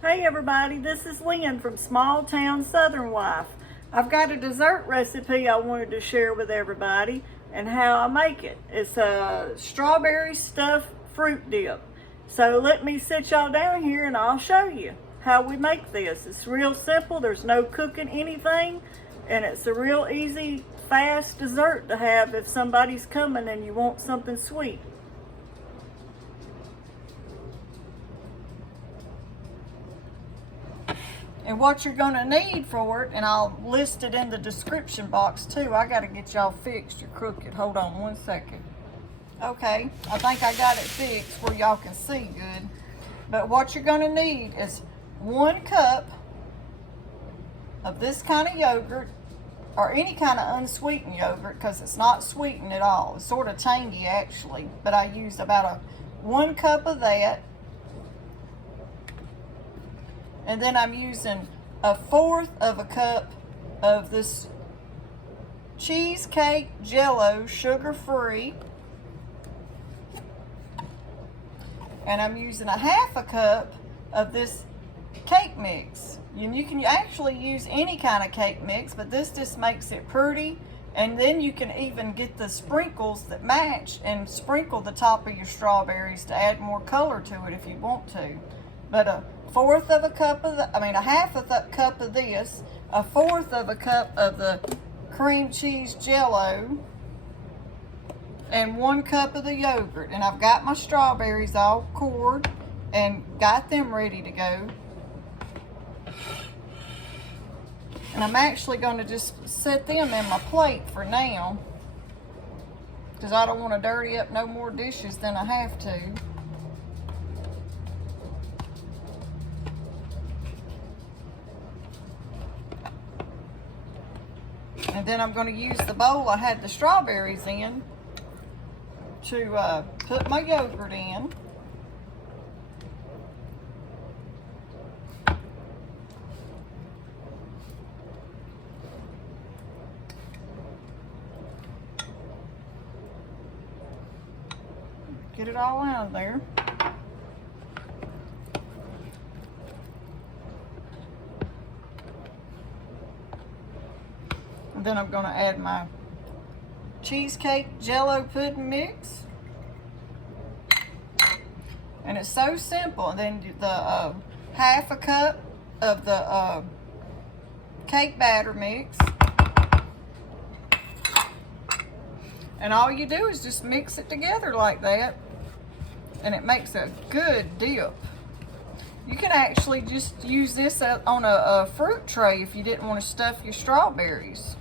Hey everybody, this is Lynn from Small Town Southern Wife. I've got a dessert recipe I wanted to share with everybody and how I make it. It's a strawberry stuffed fruit dip. So let me sit y'all down here and I'll show you how we make this. It's real simple, there's no cooking anything, and it's a real easy, fast dessert to have if somebody's coming and you want something sweet. And what you're gonna need for it, and I'll list it in the description box too. I gotta get y'all fixed, you're crooked. Hold on one second. Okay, I think I got it fixed where y'all can see good. But what you're gonna need is 1 cup of this kind of yogurt, or any kind of unsweetened yogurt, because it's not sweetened at all. It's sort of tangy actually, but I used about 1 cup of that. And then I'm using 1/4 of a cup of this cheesecake jell-o, sugar-free. And I'm using 1/2 cup of this cake mix. And you can actually use any kind of cake mix, but this just makes it pretty. And then you can even get the sprinkles that match and sprinkle the top of your strawberries to add more color to it if you want to. But 1/4 of a cup of the, 1/2 of the cup of this, 1/4 of a cup of the cream cheese jell-o, and 1 cup of the yogurt. And I've got my strawberries all cored and got them ready to go. And I'm actually going to just set them in my plate for now, because I don't want to dirty up no more dishes than I have to. And then I'm going to use the bowl I had the strawberries in to put my yogurt in. Get it all out of there. And then I'm going to add my cheesecake jell-o pudding mix. And it's so simple. And then the 1/2 cup of the cake batter mix. And all you do is just mix it together like that. And it makes a good dip. You can actually just use this on a fruit tray if you didn't want to stuff your strawberries.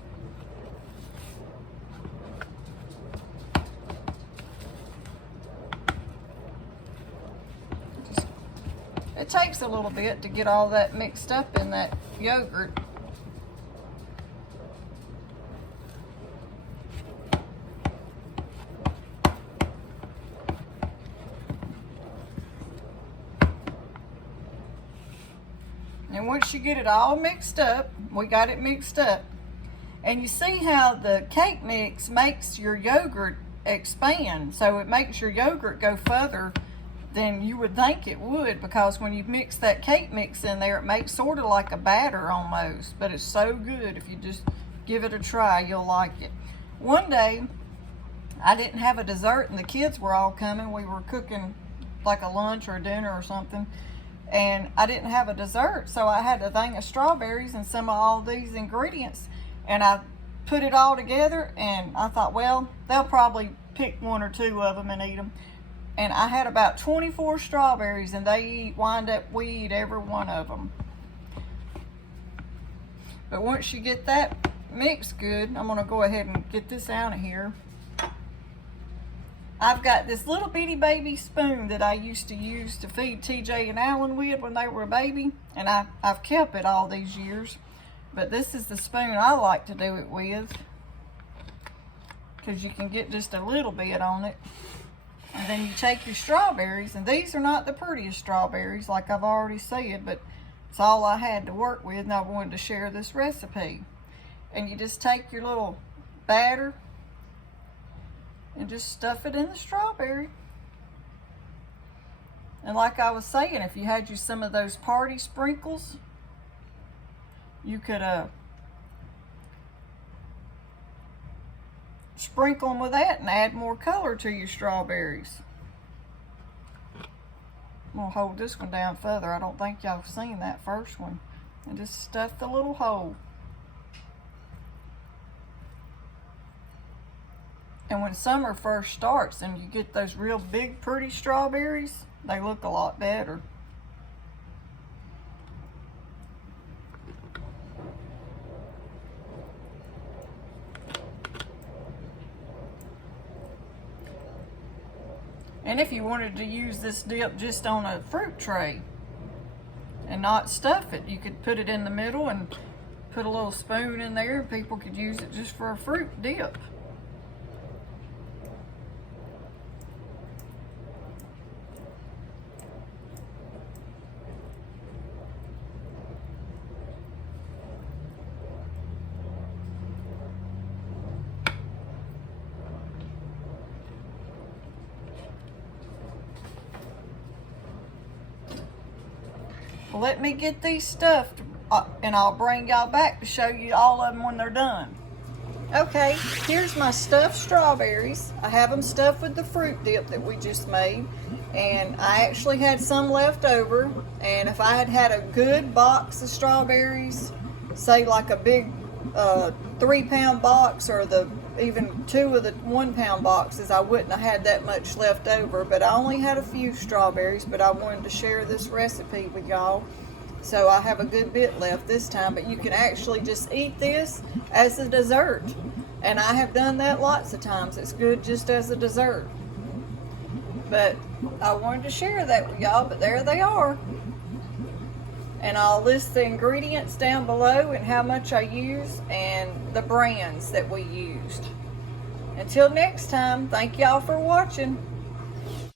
It takes a little bit to get all that mixed up in that yogurt. And once you get it all mixed up, we got it mixed up, and you see how the cake mix makes your yogurt expand, so it makes your yogurt go further than you would think it would, because when you mix that cake mix in there, it makes sort of like a batter almost, but it's so good. If you just give it a try, you'll like it. One day, I didn't have a dessert and the kids were all coming. We were cooking like a lunch or a dinner or something, and I didn't have a dessert, so I had a thing of strawberries and some of all these ingredients, and I put it all together, and I thought, well, they'll probably pick 1 or 2 of them and eat them. And I had about 24 strawberries, and we eat every one of them. But once you get that mixed good, I'm gonna go ahead and get this out of here. I've got this little bitty baby spoon that I used to use to feed TJ and Alan with when they were a baby, and I've kept it all these years. But this is the spoon I like to do it with, because you can get just a little bit on it. And then you take your strawberries, and these are not the prettiest strawberries, like I've already said, but it's all I had to work with, and I wanted to share this recipe. And you just take your little batter and just stuff it in the strawberry. And like I was saying, if you had you some of those party sprinkles, you could sprinkle them with that and add more color to your strawberries. I'm gonna hold this one down further. I don't think y'all have seen that first one. And just stuff the little hole. And when summer first starts and you get those real big pretty strawberries, they look a lot better. And if you wanted to use this dip just on a fruit tray and not stuff it, you could put it in the middle and put a little spoon in there and people could use it just for a fruit dip. Let me get these stuffed and I'll bring y'all back to show you all of them when they're done. Okay, here's my stuffed strawberries. I have them stuffed with the fruit dip that we just made, and I actually had some left over, and if I had had a good box of strawberries, say like a big 3-pound box or even 2 of the 1-pound boxes, I wouldn't have had that much left over. But I only had a few strawberries, but I wanted to share this recipe with y'all, so I have a good bit left this time. But you can actually just eat this as a dessert, and I have done that lots of times. It's good just as a dessert, but I wanted to share that with y'all. But there they are, and I'll list the ingredients down below and how much I use and the brands that we used. Until next time, thank y'all for watching.